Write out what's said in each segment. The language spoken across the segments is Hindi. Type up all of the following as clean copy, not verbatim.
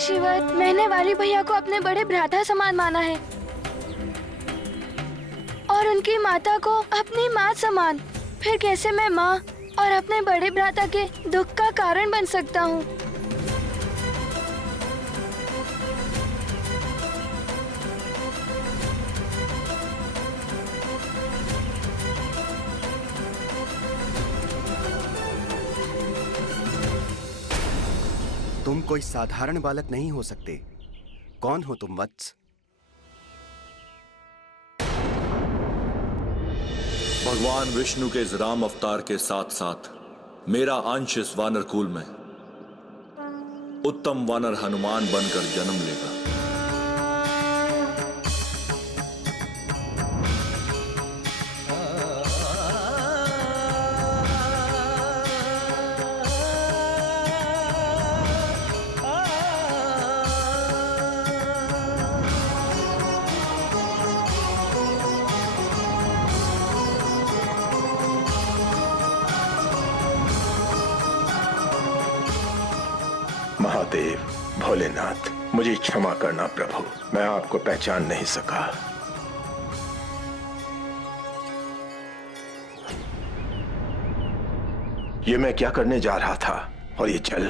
ऋषिवर, मैंने वाली भैया को अपने बड़े भ्राता समान माना है और उनकी माता को अपनी माँ समान। फिर कैसे मैं माँ और अपने बड़े भ्राता के दुख का कारण बन सकता हूँ? तुम कोई साधारण बालक नहीं हो सकते। कौन हो तुम वत्स? भगवान विष्णु के इस राम अवतार के साथ साथ मेरा अंश इस वानर कुल में उत्तम वानर हनुमान बनकर जन्म लेगा। महादेव, भोलेनाथ, मुझे क्षमा करना प्रभु, मैं आपको पहचान नहीं सका। ये मैं क्या करने जा रहा था? और ये जल?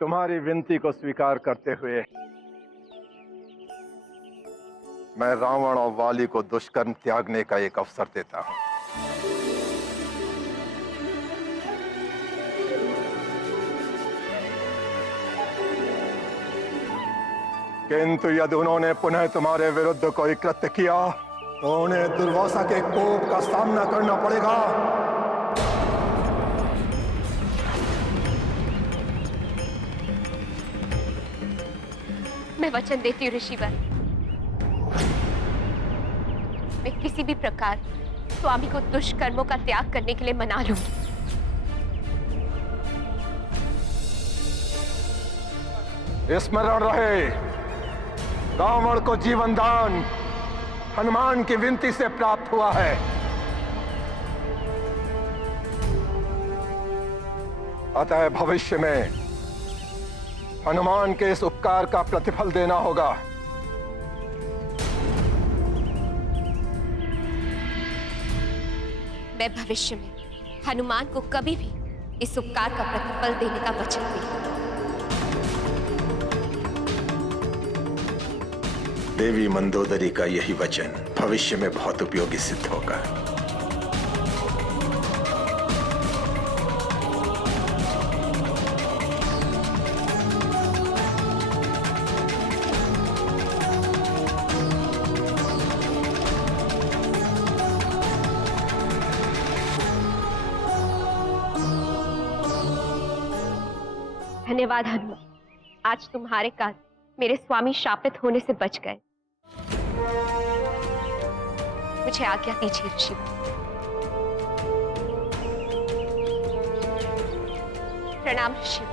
तुम्हारी विनती को स्वीकार करते हुए मैं रावण और वाली को दुष्कर्म त्यागने का एक अवसर देता हूं। किंतु यदि उन्होंने पुनः तुम्हारे विरुद्ध कोई कृत्य किया तो उन्हें दुर्वासा के कोप का सामना करना पड़ेगा। मैं वचन देती हूँ ऋषिवर, मैं किसी भी प्रकार स्वामी को दुष्कर्मों का त्याग करने के लिए मना लूंगी। स्मरण रहे, रावण को जीवन दान हनुमान की विनती से प्राप्त हुआ है। अतः भविष्य में हनुमान के इस उपकार का प्रतिफल देना होगा। मैं भविष्य में हनुमान को कभी भी इस उपकार का प्रतिफल देने का वचन दूंगी। देवी मंदोदरी का यही वचन भविष्य में बहुत उपयोगी सिद्ध होगा। धन्यवाद हनुमान, आज तुम्हारे कारण मेरे स्वामी शापित होने से बच गए। मुझे आज्ञा दीजिए ऋषि। प्रणाम ऋषि।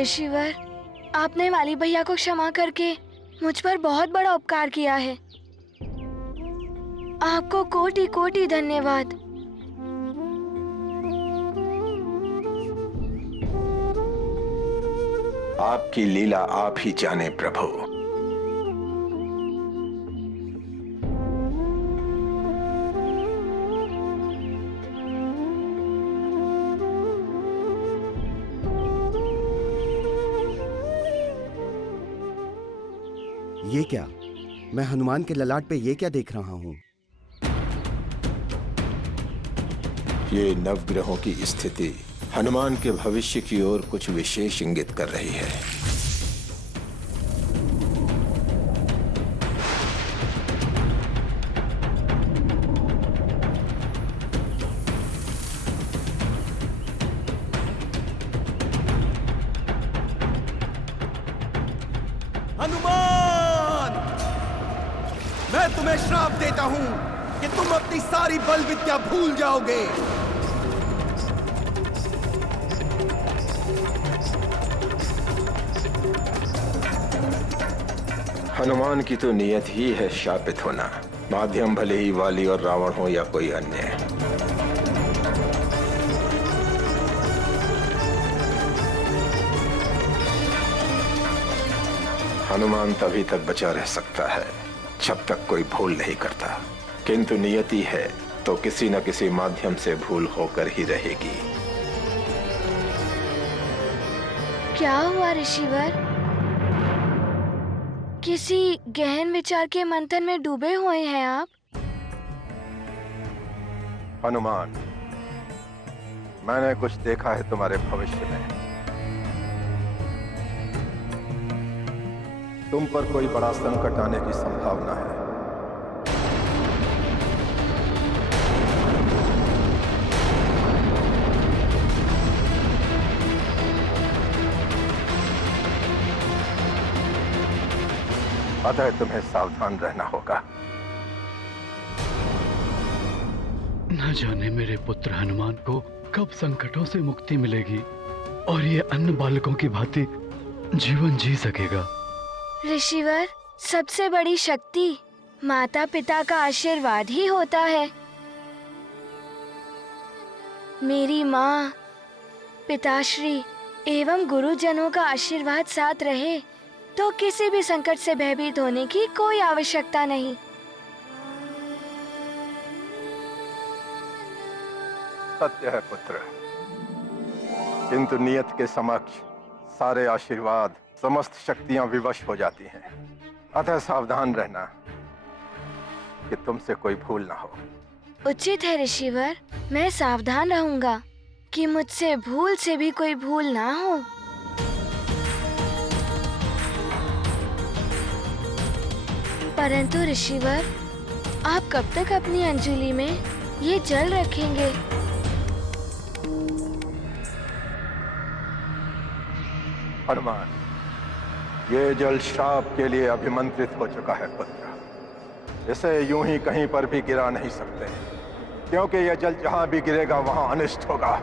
ऋषिवर, आपने वाली भैया को क्षमा करके मुझ पर बहुत बड़ा उपकार किया है। आपको कोटि कोटि धन्यवाद। आपकी लीला आप ही जाने प्रभु। ये क्या? मैं हनुमान के ललाट पे ये क्या देख रहा हूँ? ये नवग्रहों की स्थिति हनुमान के भविष्य की ओर कुछ विशेष इंगित कर रही है। हनुमान! मैं तुम्हें श्राप देता हूं कि तुम अपनी सारी बल विद्या भूल जाओगे। हनुमान की तो नियत ही है शापित होना, माध्यम भले ही वाली और रावण हो या कोई अन्य। हनुमान तभी तक बचा रह सकता है जब तक कोई भूल नहीं करता, किंतु नियति है तो किसी न किसी माध्यम से भूल होकर ही रहेगी। क्या हुआ ऋषिवर? किसी गहन विचार के मंथन में डूबे हुए हैं आप? हनुमान, मैंने कुछ देखा है तुम्हारे भविष्य में। तुम पर कोई बड़ा संकट आने की संभावना है। अतः तुम्हें सावधान रहना होगा। न जाने मेरे पुत्र हनुमान को कब संकटों से मुक्ति मिलेगी और ये अन्य बालकों की भांति जीवन जी सकेगा। ऋषिवर, सबसे बड़ी शक्ति माता पिता का आशीर्वाद ही होता है। मेरी माँ, पिताश्री एवं गुरुजनों का आशीर्वाद साथ रहे तो किसी भी संकट से भयभीत होने की कोई आवश्यकता नहीं। सत्य है पुत्र, किंतु नियत के समक्ष सारे आशीर्वाद, समस्त शक्तियां विवश हो जाती हैं। अतः सावधान रहना कि तुमसे कोई भूल ना हो। उचित है ऋषिवर, मैं सावधान रहूंगा कि मुझसे भूल से भी कोई भूल ना हो। परंतु ऋषिवर, आप कब तक अपनी अंजलि में ये जल रखेंगे? हनुमान, ये जल श्राप के लिए अभिमंत्रित हो चुका है पुत्र। इसे यूं ही कहीं पर भी गिरा नहीं सकते, क्योंकि यह जल जहां भी गिरेगा वहां अनिष्ट होगा।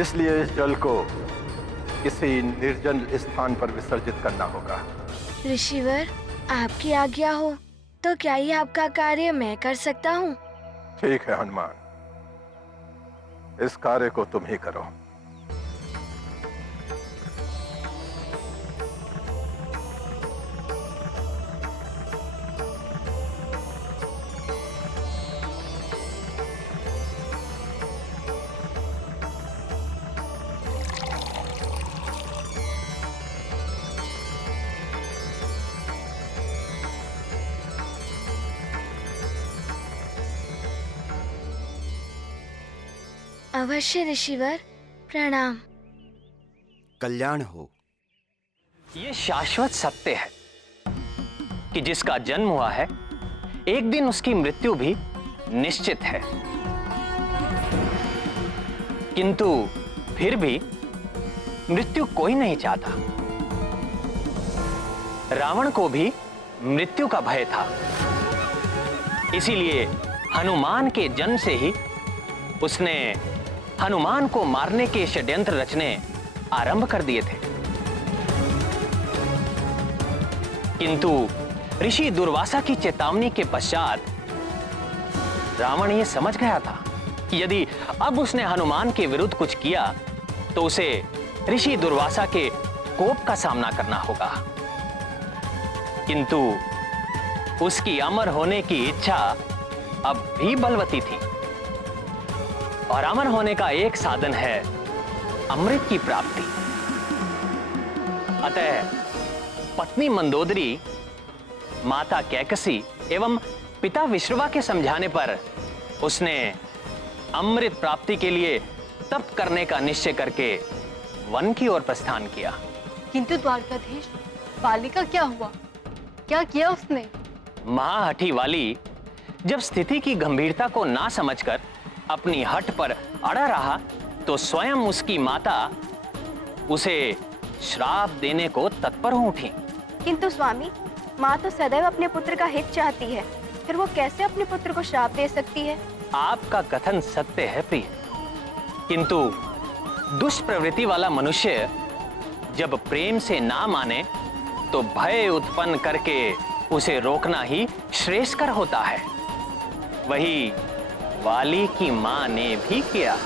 इसलिए इस जल को किसी निर्जन स्थान पर विसर्जित करना होगा। ऋषिवर, आपकी आज्ञा हो तो क्या ये आपका कार्य मैं कर सकता हूँ? ठीक है हनुमान, इस कार्य को तुम ही करो। अवश्य ऋषिवर, प्रणाम। कल्याण हो। ये शाश्वत सत्य है कि जिसका जन्म हुआ है एक दिन उसकी मृत्यु भी निश्चित है, किंतु फिर भी मृत्यु कोई नहीं चाहता। रावण को भी मृत्यु का भय था, इसीलिए हनुमान के जन्म से ही उसने हनुमान को मारने के षड्यंत्र रचने आरंभ कर दिए थे। किंतु ऋषि दुर्वासा की चेतावनी के पश्चात रावण ये समझ गया था कि यदि अब उसने हनुमान के विरुद्ध कुछ किया तो उसे ऋषि दुर्वासा के कोप का सामना करना होगा। किंतु उसकी अमर होने की इच्छा अब भी बलवती थी, और अमर होने का एक साधन है अमृत की प्राप्ति। अतः पत्नी मंदोदरी, माता कैकसी एवं पिता विश्रवा के समझाने पर उसने अमृत प्राप्ति के लिए तप करने का निश्चय करके वन की ओर प्रस्थान किया। किंतु द्वारकाधीश, वाली का क्या हुआ? क्या किया उसने? महाहठी वाली जब स्थिति की गंभीरता को ना समझकर अपनी हठ पर अड़ा रहा तो स्वयं उसकी माता उसे श्राप देने को तत्पर हो उठी। किंतु स्वामी, माँ तो सदैव अपने पुत्र का हित चाहती है, फिर वो कैसे अपने पुत्र को श्राप दे सकती है? आपका कथन सत्य है प्रिय, किंतु दुष्प्रवृत्ति वाला मनुष्य जब प्रेम से ना माने तो भय उत्पन्न करके उसे रोकना ही श्रेयस्कर होता है। वही वाली की मां ने भी किया।